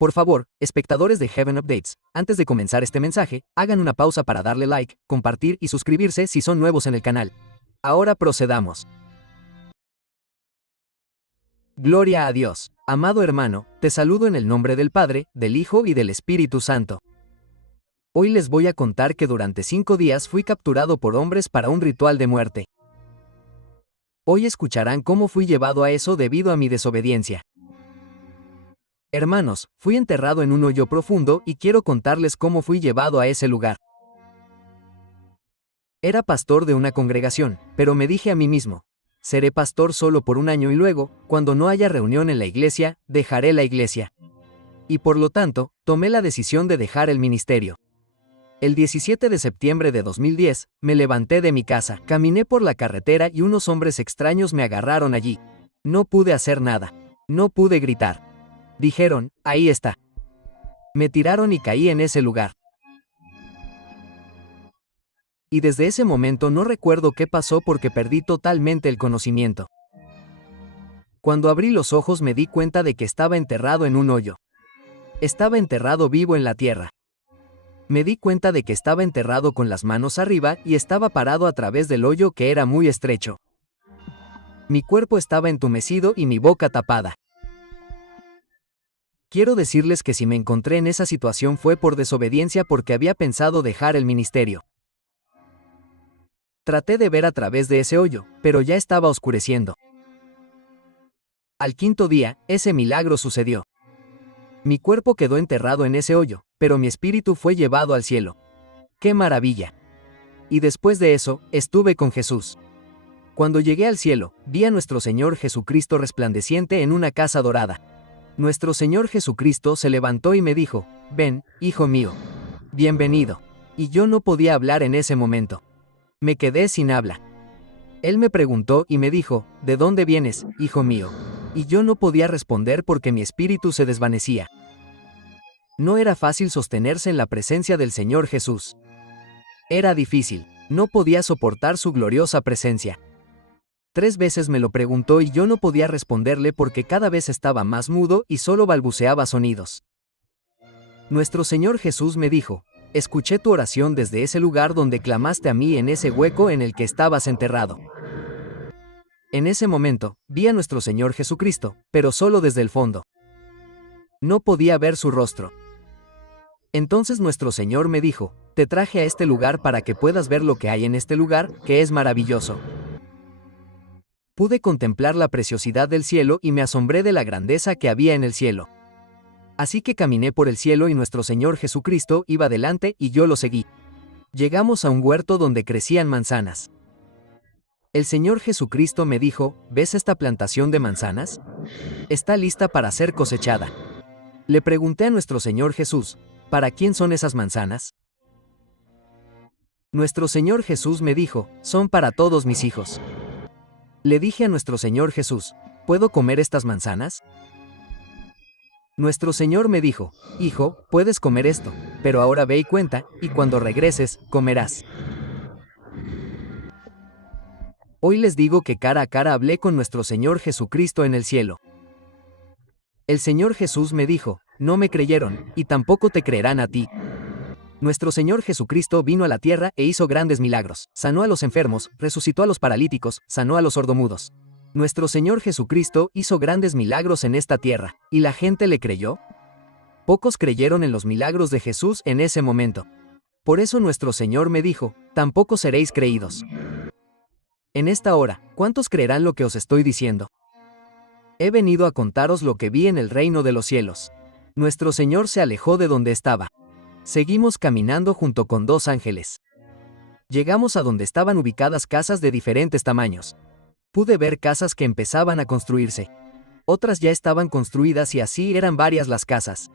Por favor, espectadores de Heaven Updates, antes de comenzar este mensaje, hagan una pausa para darle like, compartir y suscribirse si son nuevos en el canal. Ahora procedamos. Gloria a Dios. Amado hermano, te saludo en el nombre del Padre, del Hijo y del Espíritu Santo. Hoy les voy a contar que durante 5 días fui capturado por hombres para un ritual de muerte. Hoy escucharán cómo fui llevado a eso debido a mi desobediencia. Hermanos, fui enterrado en un hoyo profundo y quiero contarles cómo fui llevado a ese lugar. Era pastor de una congregación, pero me dije a mí mismo, seré pastor solo por un año y luego, cuando no haya reunión en la iglesia, dejaré la iglesia. Y por lo tanto, tomé la decisión de dejar el ministerio. El 17 de septiembre de 2010, me levanté de mi casa, caminé por la carretera y unos hombres extraños me agarraron allí. No pude hacer nada. No pude gritar. Dijeron, ahí está. Me tiraron y caí en ese lugar. Y desde ese momento no recuerdo qué pasó porque perdí totalmente el conocimiento. Cuando abrí los ojos me di cuenta de que estaba enterrado en un hoyo. Estaba enterrado vivo en la tierra. Me di cuenta de que estaba enterrado con las manos arriba y estaba parado a través del hoyo que era muy estrecho. Mi cuerpo estaba entumecido y mi boca tapada. Quiero decirles que si me encontré en esa situación fue por desobediencia porque había pensado dejar el ministerio. Traté de ver a través de ese hoyo, pero ya estaba oscureciendo. Al 5.º día, ese milagro sucedió. Mi cuerpo quedó enterrado en ese hoyo, pero mi espíritu fue llevado al cielo. ¡Qué maravilla! Y después de eso, estuve con Jesús. Cuando llegué al cielo, vi a nuestro Señor Jesucristo resplandeciente en una casa dorada. Nuestro Señor Jesucristo se levantó y me dijo, ven, hijo mío. Bienvenido. Y yo no podía hablar en ese momento. Me quedé sin habla. Él me preguntó y me dijo, ¿de dónde vienes, hijo mío? Y yo no podía responder porque mi espíritu se desvanecía. No era fácil sostenerse en la presencia del Señor Jesús. Era difícil, no podía soportar su gloriosa presencia. 3 veces me lo preguntó y yo no podía responderle porque cada vez estaba más mudo y solo balbuceaba sonidos. Nuestro Señor Jesús me dijo, escuché tu oración desde ese lugar donde clamaste a mí en ese hueco en el que estabas enterrado. En ese momento, vi a nuestro Señor Jesucristo, pero solo desde el fondo. No podía ver su rostro. Entonces nuestro Señor me dijo, te traje a este lugar para que puedas ver lo que hay en este lugar, que es maravilloso. Pude contemplar la preciosidad del cielo y me asombré de la grandeza que había en el cielo. Así que caminé por el cielo y nuestro Señor Jesucristo iba delante y yo lo seguí. Llegamos a un huerto donde crecían manzanas. El Señor Jesucristo me dijo, ¿ves esta plantación de manzanas? Está lista para ser cosechada. Le pregunté a nuestro Señor Jesús, ¿para quién son esas manzanas? Nuestro Señor Jesús me dijo, son para todos mis hijos. Le dije a nuestro Señor Jesús, ¿puedo comer estas manzanas? Nuestro Señor me dijo, hijo, puedes comer esto, pero ahora ve y cuenta, y cuando regreses, comerás. Hoy les digo que cara a cara hablé con nuestro Señor Jesucristo en el cielo. El Señor Jesús me dijo, no me creyeron, y tampoco te creerán a ti. Nuestro Señor Jesucristo vino a la tierra e hizo grandes milagros, sanó a los enfermos, resucitó a los paralíticos, sanó a los sordomudos. Nuestro Señor Jesucristo hizo grandes milagros en esta tierra, ¿y la gente le creyó? Pocos creyeron en los milagros de Jesús en ese momento. Por eso nuestro Señor me dijo, tampoco seréis creídos. En esta hora, ¿cuántos creerán lo que os estoy diciendo? He venido a contaros lo que vi en el reino de los cielos. Nuestro Señor se alejó de donde estaba. Seguimos caminando junto con 2 ángeles. Llegamos a donde estaban ubicadas casas de diferentes tamaños. Pude ver casas que empezaban a construirse. Otras ya estaban construidas y así eran varias las casas.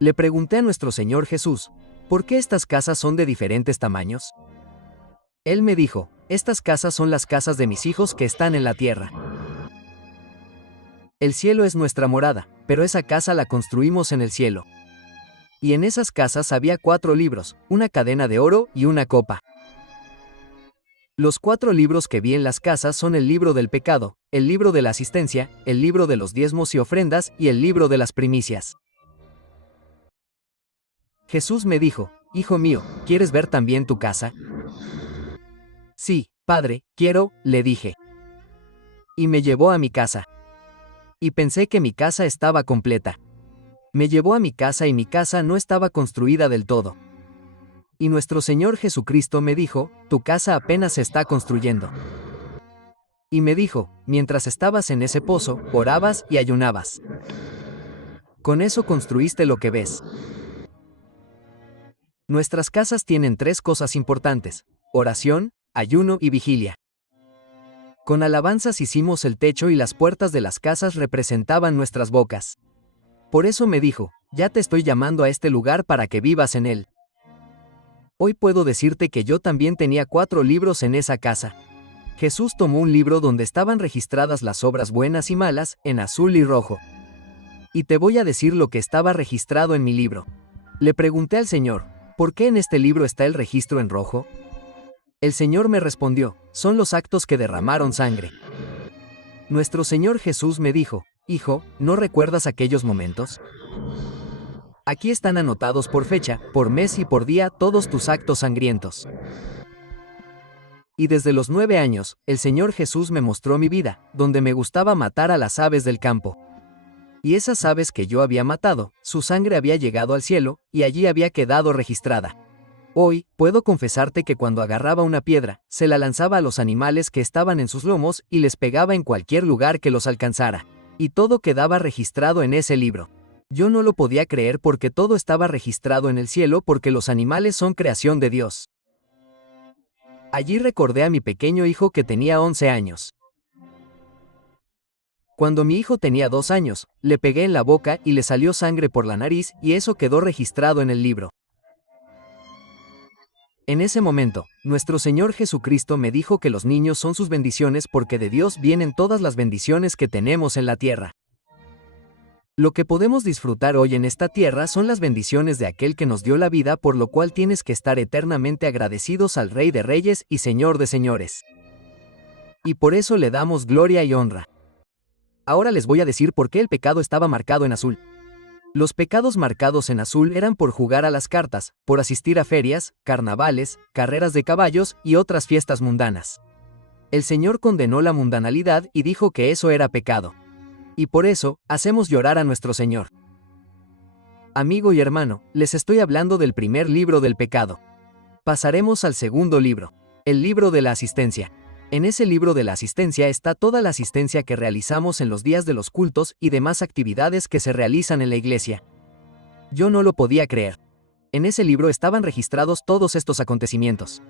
Le pregunté a nuestro Señor Jesús, ¿por qué estas casas son de diferentes tamaños? Él me dijo, estas casas son las casas de mis hijos que están en la tierra. El cielo es nuestra morada, pero esa casa la construimos en el cielo. Y en esas casas había 4 libros, una cadena de oro y una copa. Los 4 libros que vi en las casas son el libro del pecado, el libro de la asistencia, el libro de los diezmos y ofrendas y el libro de las primicias. Jesús me dijo, hijo mío, ¿quieres ver también tu casa? Sí, padre, quiero, le dije. Y me llevó a mi casa. Y pensé que mi casa estaba completa. Me llevó a mi casa y mi casa no estaba construida del todo. Y nuestro Señor Jesucristo me dijo, tu casa apenas se está construyendo. Y me dijo, mientras estabas en ese pozo, orabas y ayunabas. Con eso construiste lo que ves. Nuestras casas tienen 3 cosas importantes: oración, ayuno y vigilia. Con alabanzas hicimos el techo y las puertas de las casas representaban nuestras bocas. Por eso me dijo, ya te estoy llamando a este lugar para que vivas en él. Hoy puedo decirte que yo también tenía 4 libros en esa casa. Jesús tomó un libro donde estaban registradas las obras buenas y malas, en azul y rojo. Y te voy a decir lo que estaba registrado en mi libro. Le pregunté al Señor, ¿por qué en este libro está el registro en rojo? El Señor me respondió, son los actos que derramaron sangre. Nuestro Señor Jesús me dijo, hijo, ¿no recuerdas aquellos momentos? Aquí están anotados por fecha, por mes y por día todos tus actos sangrientos. Y desde los 9 años, el Señor Jesús me mostró mi vida, donde me gustaba matar a las aves del campo. Y esas aves que yo había matado, su sangre había llegado al cielo, y allí había quedado registrada. Hoy, puedo confesarte que cuando agarraba una piedra, se la lanzaba a los animales que estaban en sus lomos y les pegaba en cualquier lugar que los alcanzara. Y todo quedaba registrado en ese libro. Yo no lo podía creer porque todo estaba registrado en el cielo porque los animales son creación de Dios. Allí recordé a mi pequeño hijo que tenía 11 años. Cuando mi hijo tenía 2 años, le pegué en la boca y le salió sangre por la nariz y eso quedó registrado en el libro. En ese momento, nuestro Señor Jesucristo me dijo que los niños son sus bendiciones porque de Dios vienen todas las bendiciones que tenemos en la tierra. Lo que podemos disfrutar hoy en esta tierra son las bendiciones de aquel que nos dio la vida, por lo cual tienes que estar eternamente agradecidos al Rey de Reyes y Señor de Señores. Y por eso le damos gloria y honra. Ahora les voy a decir por qué el pecado estaba marcado en azul. Los pecados marcados en azul eran por jugar a las cartas, por asistir a ferias, carnavales, carreras de caballos y otras fiestas mundanas. El Señor condenó la mundanalidad y dijo que eso era pecado. Y por eso, hacemos llorar a nuestro Señor. Amigo y hermano, les estoy hablando del primer libro del pecado. Pasaremos al segundo libro, el libro de la asistencia. En ese libro de la asistencia está toda la asistencia que realizamos en los días de los cultos y demás actividades que se realizan en la iglesia. Yo no lo podía creer. En ese libro estaban registrados todos estos acontecimientos.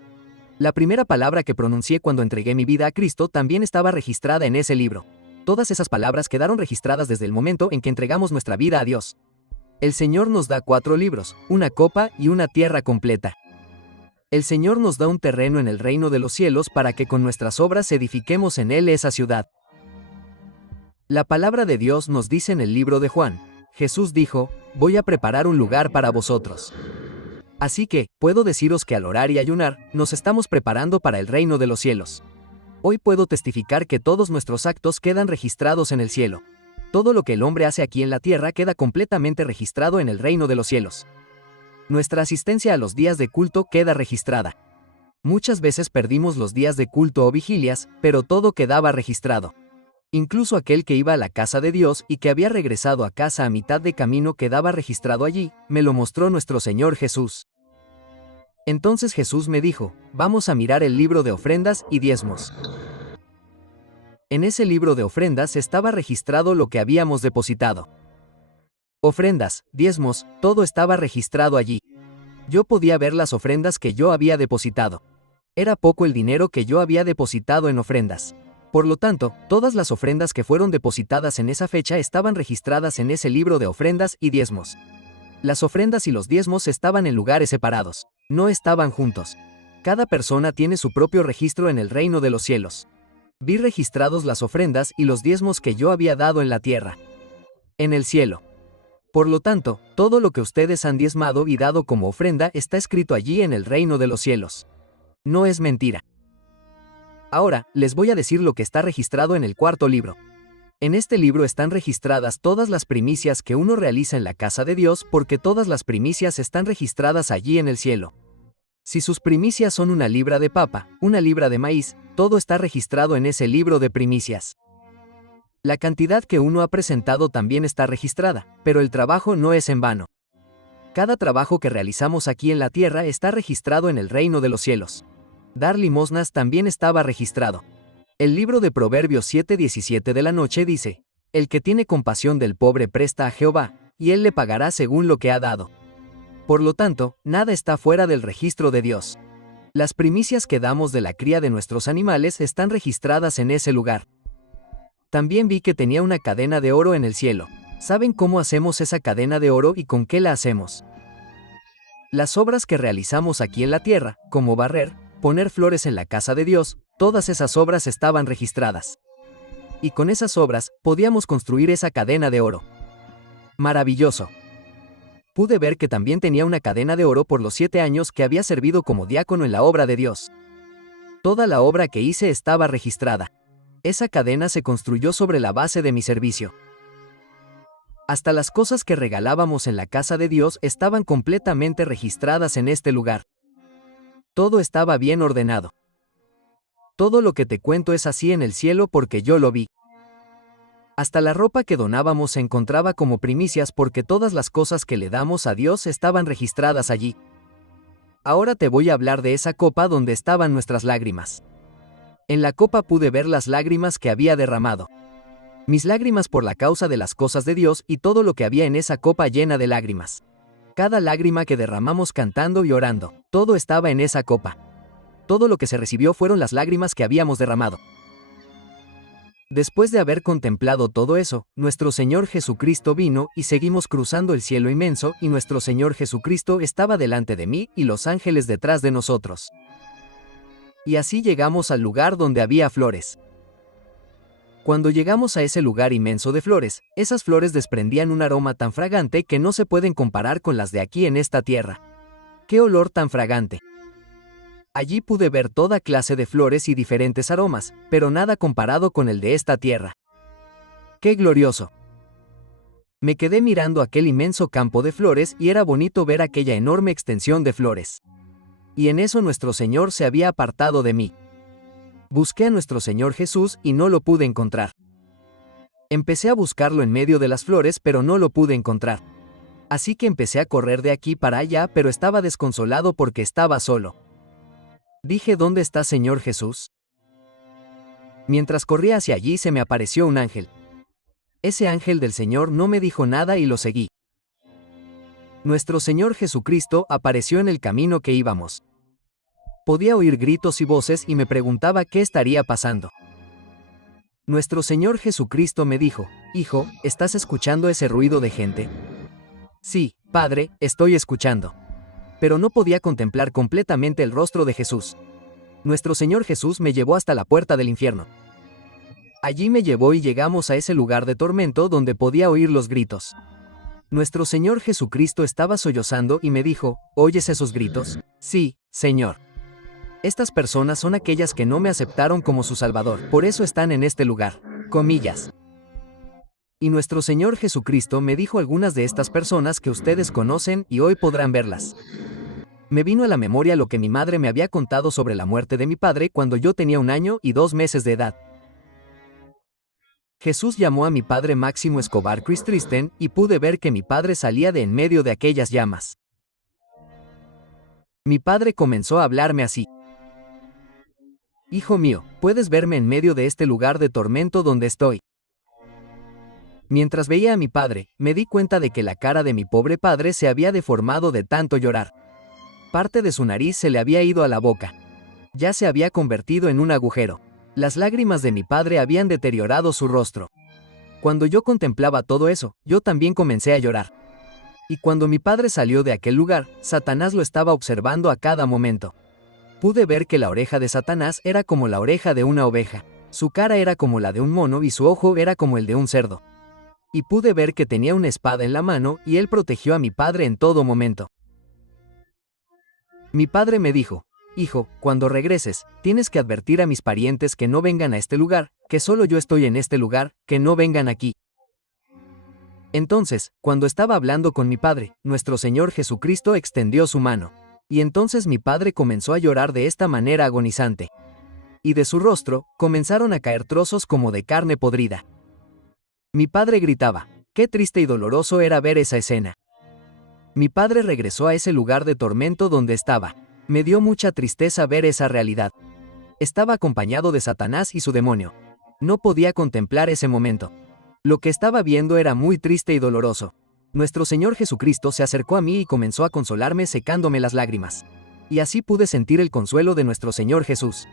La primera palabra que pronuncié cuando entregué mi vida a Cristo también estaba registrada en ese libro. Todas esas palabras quedaron registradas desde el momento en que entregamos nuestra vida a Dios. El Señor nos da 4 libros, una copa y una tierra completa. El Señor nos da un terreno en el reino de los cielos para que con nuestras obras edifiquemos en él esa ciudad. La palabra de Dios nos dice en el libro de Juan, Jesús dijo, voy a preparar un lugar para vosotros. Así que, puedo deciros que al orar y ayunar, nos estamos preparando para el reino de los cielos. Hoy puedo testificar que todos nuestros actos quedan registrados en el cielo. Todo lo que el hombre hace aquí en la tierra queda completamente registrado en el reino de los cielos. Nuestra asistencia a los días de culto queda registrada. Muchas veces perdimos los días de culto o vigilias, pero todo quedaba registrado. Incluso aquel que iba a la casa de Dios y que había regresado a casa a mitad de camino quedaba registrado allí, me lo mostró nuestro Señor Jesús. Entonces Jesús me dijo, vamos a mirar el libro de ofrendas y diezmos. En ese libro de ofrendas estaba registrado lo que habíamos depositado. Ofrendas, diezmos, todo estaba registrado allí. Yo podía ver las ofrendas que yo había depositado. Era poco el dinero que yo había depositado en ofrendas. Por lo tanto, todas las ofrendas que fueron depositadas en esa fecha estaban registradas en ese libro de ofrendas y diezmos. Las ofrendas y los diezmos estaban en lugares separados. No estaban juntos. Cada persona tiene su propio registro en el reino de los cielos. Vi registrados las ofrendas y los diezmos que yo había dado en la tierra. En el cielo. Por lo tanto, todo lo que ustedes han diezmado y dado como ofrenda está escrito allí en el reino de los cielos. No es mentira. Ahora, les voy a decir lo que está registrado en el cuarto libro. En este libro están registradas todas las primicias que uno realiza en la casa de Dios, porque todas las primicias están registradas allí en el cielo. Si sus primicias son una libra de papa, una libra de maíz, todo está registrado en ese libro de primicias. La cantidad que uno ha presentado también está registrada, pero el trabajo no es en vano. Cada trabajo que realizamos aquí en la tierra está registrado en el reino de los cielos. Dar limosnas también estaba registrado. El libro de Proverbios 7:17 de la noche dice: el que tiene compasión del pobre presta a Jehová, y él le pagará según lo que ha dado. Por lo tanto, nada está fuera del registro de Dios. Las primicias que damos de la cría de nuestros animales están registradas en ese lugar. También vi que tenía una cadena de oro en el cielo. ¿Saben cómo hacemos esa cadena de oro y con qué la hacemos? Las obras que realizamos aquí en la tierra, como barrer, poner flores en la casa de Dios, todas esas obras estaban registradas. Y con esas obras, podíamos construir esa cadena de oro. Maravilloso. Pude ver que también tenía una cadena de oro por los 7 años que había servido como diácono en la obra de Dios. Toda la obra que hice estaba registrada. Esa cadena se construyó sobre la base de mi servicio. Hasta las cosas que regalábamos en la casa de Dios estaban completamente registradas en este lugar. Todo estaba bien ordenado. Todo lo que te cuento es así en el cielo porque yo lo vi. Hasta la ropa que donábamos se encontraba como primicias porque todas las cosas que le damos a Dios estaban registradas allí. Ahora te voy a hablar de esa copa donde estaban nuestras lágrimas. En la copa pude ver las lágrimas que había derramado. Mis lágrimas por la causa de las cosas de Dios y todo lo que había en esa copa llena de lágrimas. Cada lágrima que derramamos cantando y orando, todo estaba en esa copa. Todo lo que se recibió fueron las lágrimas que habíamos derramado. Después de haber contemplado todo eso, nuestro Señor Jesucristo vino y seguimos cruzando el cielo inmenso y nuestro Señor Jesucristo estaba delante de mí y los ángeles detrás de nosotros. Y así llegamos al lugar donde había flores. Cuando llegamos a ese lugar inmenso de flores, esas flores desprendían un aroma tan fragante que no se pueden comparar con las de aquí en esta tierra. ¡Qué olor tan fragante! Allí pude ver toda clase de flores y diferentes aromas, pero nada comparado con el de esta tierra. ¡Qué glorioso! Me quedé mirando aquel inmenso campo de flores y era bonito ver aquella enorme extensión de flores. Y en eso nuestro Señor se había apartado de mí. Busqué a nuestro Señor Jesús y no lo pude encontrar. Empecé a buscarlo en medio de las flores, pero no lo pude encontrar. Así que empecé a correr de aquí para allá, pero estaba desconsolado porque estaba solo. Dije: ¿dónde está Señor Jesús? Mientras corría hacia allí se me apareció un ángel. Ese ángel del Señor no me dijo nada y lo seguí. Nuestro Señor Jesucristo apareció en el camino que íbamos. Podía oír gritos y voces y me preguntaba qué estaría pasando. Nuestro Señor Jesucristo me dijo: hijo, ¿estás escuchando ese ruido de gente? Sí, Padre, estoy escuchando. Pero no podía contemplar completamente el rostro de Jesús. Nuestro Señor Jesús me llevó hasta la puerta del infierno. Allí me llevó y llegamos a ese lugar de tormento donde podía oír los gritos. Nuestro Señor Jesucristo estaba sollozando y me dijo: ¿oyes esos gritos? Sí, Señor. Estas personas son aquellas que no me aceptaron como su Salvador, por eso están en este lugar. Comillas. Y nuestro Señor Jesucristo me dijo algunas de estas personas que ustedes conocen y hoy podrán verlas. Me vino a la memoria lo que mi madre me había contado sobre la muerte de mi padre cuando yo tenía 1 año y 2 meses de edad. Jesús llamó a mi padre Máximo Escobar Cristristen y pude ver que mi padre salía de en medio de aquellas llamas. Mi padre comenzó a hablarme así: hijo mío, puedes verme en medio de este lugar de tormento donde estoy. Mientras veía a mi padre, me di cuenta de que la cara de mi pobre padre se había deformado de tanto llorar. Parte de su nariz se le había ido a la boca. Ya se había convertido en un agujero. Las lágrimas de mi padre habían deteriorado su rostro. Cuando yo contemplaba todo eso, yo también comencé a llorar. Y cuando mi padre salió de aquel lugar, Satanás lo estaba observando a cada momento. Pude ver que la oreja de Satanás era como la oreja de una oveja. Su cara era como la de un mono y su ojo era como el de un cerdo. Y pude ver que tenía una espada en la mano y él protegió a mi padre en todo momento. Mi padre me dijo: hijo, cuando regreses, tienes que advertir a mis parientes que no vengan a este lugar, que solo yo estoy en este lugar, que no vengan aquí. Entonces, cuando estaba hablando con mi padre, nuestro Señor Jesucristo extendió su mano. Y entonces mi padre comenzó a llorar de esta manera agonizante. Y de su rostro, comenzaron a caer trozos como de carne podrida. Mi padre gritaba. Qué triste y doloroso era ver esa escena. Mi padre regresó a ese lugar de tormento donde estaba. Me dio mucha tristeza ver esa realidad. Estaba acompañado de Satanás y su demonio. No podía contemplar ese momento. Lo que estaba viendo era muy triste y doloroso. Nuestro Señor Jesucristo se acercó a mí y comenzó a consolarme secándome las lágrimas. Y así pude sentir el consuelo de nuestro Señor Jesús.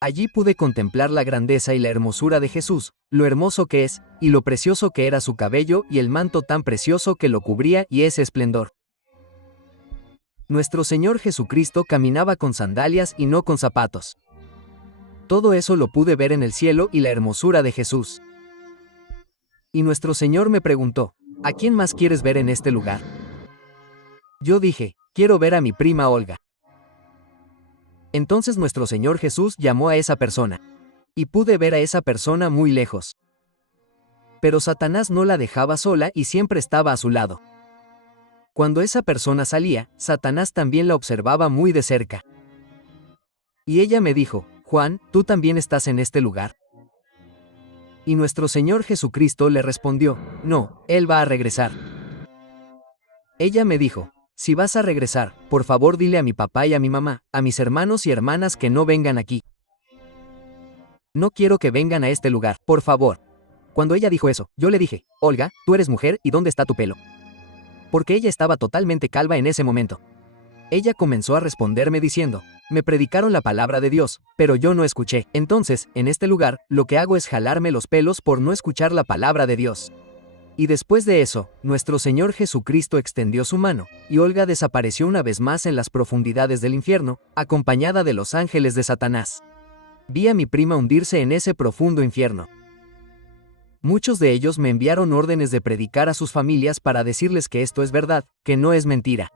Allí pude contemplar la grandeza y la hermosura de Jesús, lo hermoso que es, y lo precioso que era su cabello y el manto tan precioso que lo cubría y ese esplendor. Nuestro Señor Jesucristo caminaba con sandalias y no con zapatos. Todo eso lo pude ver en el cielo y la hermosura de Jesús. Y nuestro Señor me preguntó, ¿a quién más quieres ver en este lugar? Yo dije, quiero ver a mi prima Olga. Entonces nuestro Señor Jesús llamó a esa persona. Y pude ver a esa persona muy lejos. Pero Satanás no la dejaba sola y siempre estaba a su lado. Cuando esa persona salía, Satanás también la observaba muy de cerca. Y ella me dijo, Juan, ¿tú también estás en este lugar? Y nuestro Señor Jesucristo le respondió, no, Él va a regresar. Ella me dijo, si vas a regresar, por favor dile a mi papá y a mi mamá, a mis hermanos y hermanas que no vengan aquí. No quiero que vengan a este lugar, por favor. Cuando ella dijo eso, yo le dije, Olga, tú eres mujer, ¿y dónde está tu pelo? Porque ella estaba totalmente calva en ese momento. Ella comenzó a responderme diciendo, me predicaron la palabra de Dios, pero yo no escuché. Entonces, en este lugar, lo que hago es jalarme los pelos por no escuchar la palabra de Dios. Y después de eso, nuestro Señor Jesucristo extendió su mano, y Olga desapareció una vez más en las profundidades del infierno, acompañada de los ángeles de Satanás. Vi a mi prima hundirse en ese profundo infierno. Muchos de ellos me enviaron órdenes de predicar a sus familias para decirles que esto es verdad, que no es mentira.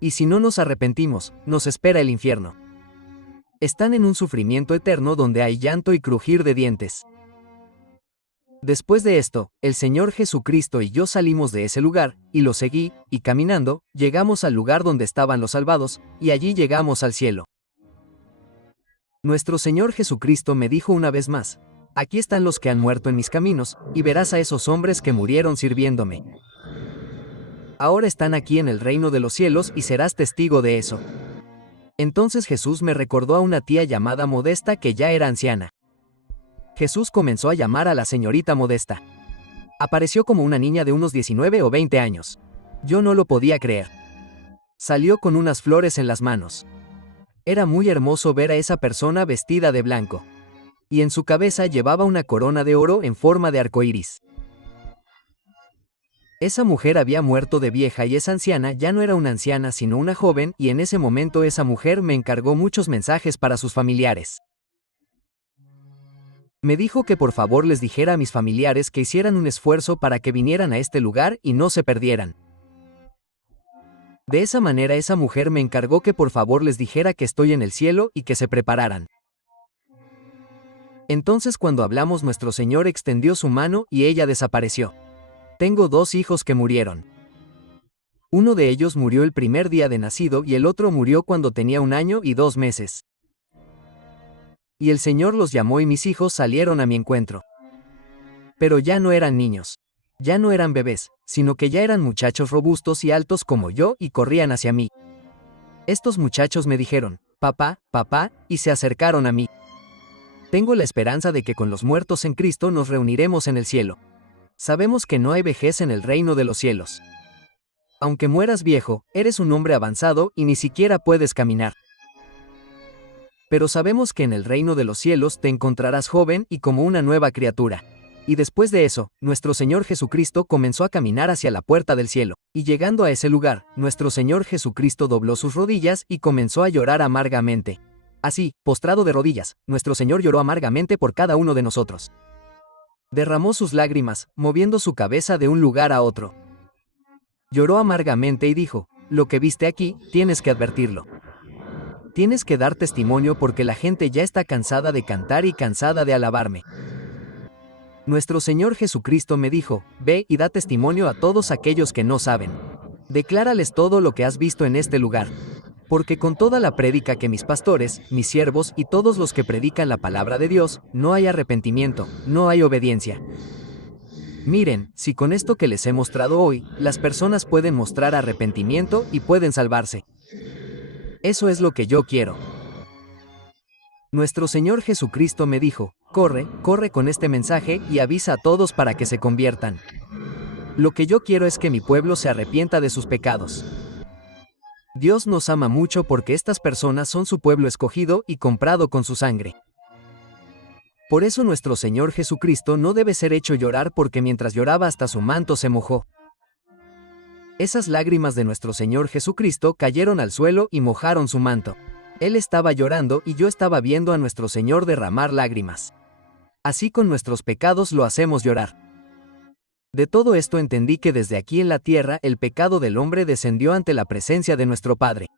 Y si no nos arrepentimos, nos espera el infierno. Están en un sufrimiento eterno donde hay llanto y crujir de dientes. Después de esto, el Señor Jesucristo y yo salimos de ese lugar, y lo seguí, y caminando, llegamos al lugar donde estaban los salvados, y allí llegamos al cielo. Nuestro Señor Jesucristo me dijo una vez más, aquí están los que han muerto en mis caminos, y verás a esos hombres que murieron sirviéndome. Ahora están aquí en el reino de los cielos y serás testigo de eso. Entonces Jesús me recordó a una tía llamada Modesta que ya era anciana. Jesús comenzó a llamar a la señorita Modesta. Apareció como una niña de unos 19 o 20 años. Yo no lo podía creer. Salió con unas flores en las manos. Era muy hermoso ver a esa persona vestida de blanco. Y en su cabeza llevaba una corona de oro en forma de arcoíris. Esa mujer había muerto de vieja y esa anciana ya no era una anciana sino una joven, y en ese momento esa mujer me encargó muchos mensajes para sus familiares. Me dijo que por favor les dijera a mis familiares que hicieran un esfuerzo para que vinieran a este lugar y no se perdieran. De esa manera esa mujer me encargó que por favor les dijera que estoy en el cielo y que se prepararan. Entonces cuando hablamos nuestro Señor extendió su mano y ella desapareció. Tengo 2 hijos que murieron. Uno de ellos murió el primer día de nacido y el otro murió cuando tenía 1 año y 2 meses. Y el Señor los llamó y mis hijos salieron a mi encuentro. Pero ya no eran niños. Ya no eran bebés, sino que ya eran muchachos robustos y altos como yo y corrían hacia mí. Estos muchachos me dijeron, papá, papá, y se acercaron a mí. Tengo la esperanza de que con los muertos en Cristo nos reuniremos en el cielo. Sabemos que no hay vejez en el reino de los cielos. Aunque mueras viejo, eres un hombre avanzado y ni siquiera puedes caminar. Pero sabemos que en el reino de los cielos te encontrarás joven y como una nueva criatura. Y después de eso, nuestro Señor Jesucristo comenzó a caminar hacia la puerta del cielo. Y llegando a ese lugar, nuestro Señor Jesucristo dobló sus rodillas y comenzó a llorar amargamente. Así, postrado de rodillas, nuestro Señor lloró amargamente por cada uno de nosotros. Derramó sus lágrimas, moviendo su cabeza de un lugar a otro. Lloró amargamente y dijo, lo que viste aquí, tienes que advertirlo. Tienes que dar testimonio porque la gente ya está cansada de cantar y cansada de alabarme. Nuestro Señor Jesucristo me dijo, ve y da testimonio a todos aquellos que no saben. Declárales todo lo que has visto en este lugar. Porque con toda la prédica que mis pastores, mis siervos y todos los que predican la palabra de Dios, no hay arrepentimiento, no hay obediencia. Miren, si con esto que les he mostrado hoy, las personas pueden mostrar arrepentimiento y pueden salvarse. Eso es lo que yo quiero. Nuestro Señor Jesucristo me dijo, corre, corre con este mensaje y avisa a todos para que se conviertan. Lo que yo quiero es que mi pueblo se arrepienta de sus pecados. Dios nos ama mucho porque estas personas son su pueblo escogido y comprado con su sangre. Por eso nuestro Señor Jesucristo no debe ser hecho llorar porque mientras lloraba hasta su manto se mojó. Esas lágrimas de nuestro Señor Jesucristo cayeron al suelo y mojaron su manto. Él estaba llorando y yo estaba viendo a nuestro Señor derramar lágrimas. Así con nuestros pecados lo hacemos llorar. De todo esto entendí que desde aquí en la tierra el pecado del hombre descendió ante la presencia de nuestro Padre.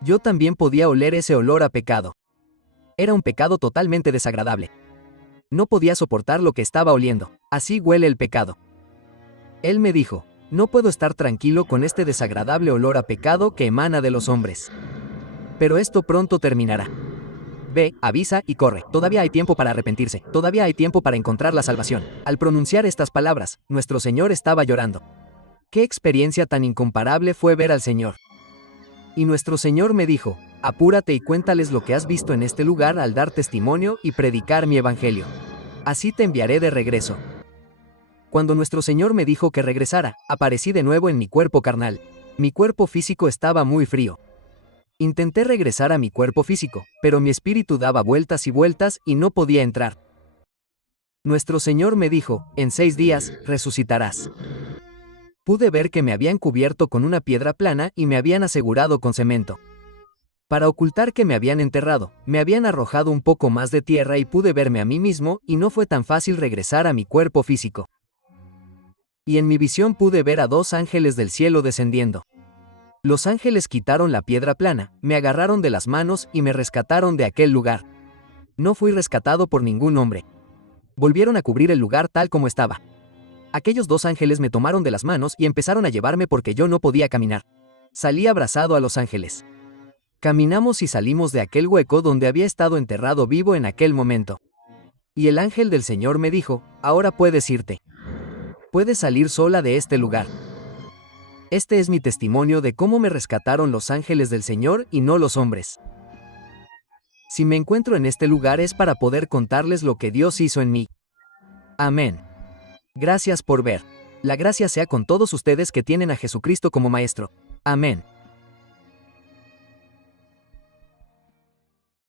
Yo también podía oler ese olor a pecado. Era un pecado totalmente desagradable. No podía soportar lo que estaba oliendo. Así huele el pecado. Él me dijo, no puedo estar tranquilo con este desagradable olor a pecado que emana de los hombres. Pero esto pronto terminará. Ve, avisa y corre. Todavía hay tiempo para arrepentirse. Todavía hay tiempo para encontrar la salvación. Al pronunciar estas palabras, nuestro Señor estaba llorando. ¡Qué experiencia tan incomparable fue ver al Señor! Y nuestro Señor me dijo, apúrate y cuéntales lo que has visto en este lugar al dar testimonio y predicar mi evangelio. Así te enviaré de regreso. Cuando nuestro Señor me dijo que regresara, aparecí de nuevo en mi cuerpo carnal. Mi cuerpo físico estaba muy frío. Intenté regresar a mi cuerpo físico, pero mi espíritu daba vueltas y vueltas y no podía entrar. Nuestro Señor me dijo, en 6 días, resucitarás. Pude ver que me habían cubierto con una piedra plana y me habían asegurado con cemento. Para ocultar que me habían enterrado, me habían arrojado un poco más de tierra y pude verme a mí mismo y no fue tan fácil regresar a mi cuerpo físico. Y en mi visión pude ver a 2 ángeles del cielo descendiendo. Los ángeles quitaron la piedra plana, me agarraron de las manos y me rescataron de aquel lugar. No fui rescatado por ningún hombre. Volvieron a cubrir el lugar tal como estaba. Aquellos 2 ángeles me tomaron de las manos y empezaron a llevarme porque yo no podía caminar. Salí abrazado a los ángeles. Caminamos y salimos de aquel hueco donde había estado enterrado vivo en aquel momento. Y el ángel del Señor me dijo, ahora puedes irte. Puedes salir sola de este lugar. Este es mi testimonio de cómo me rescataron los ángeles del Señor y no los hombres. Si me encuentro en este lugar es para poder contarles lo que Dios hizo en mí. Amén. Gracias por ver. La gracia sea con todos ustedes que tienen a Jesucristo como Maestro. Amén.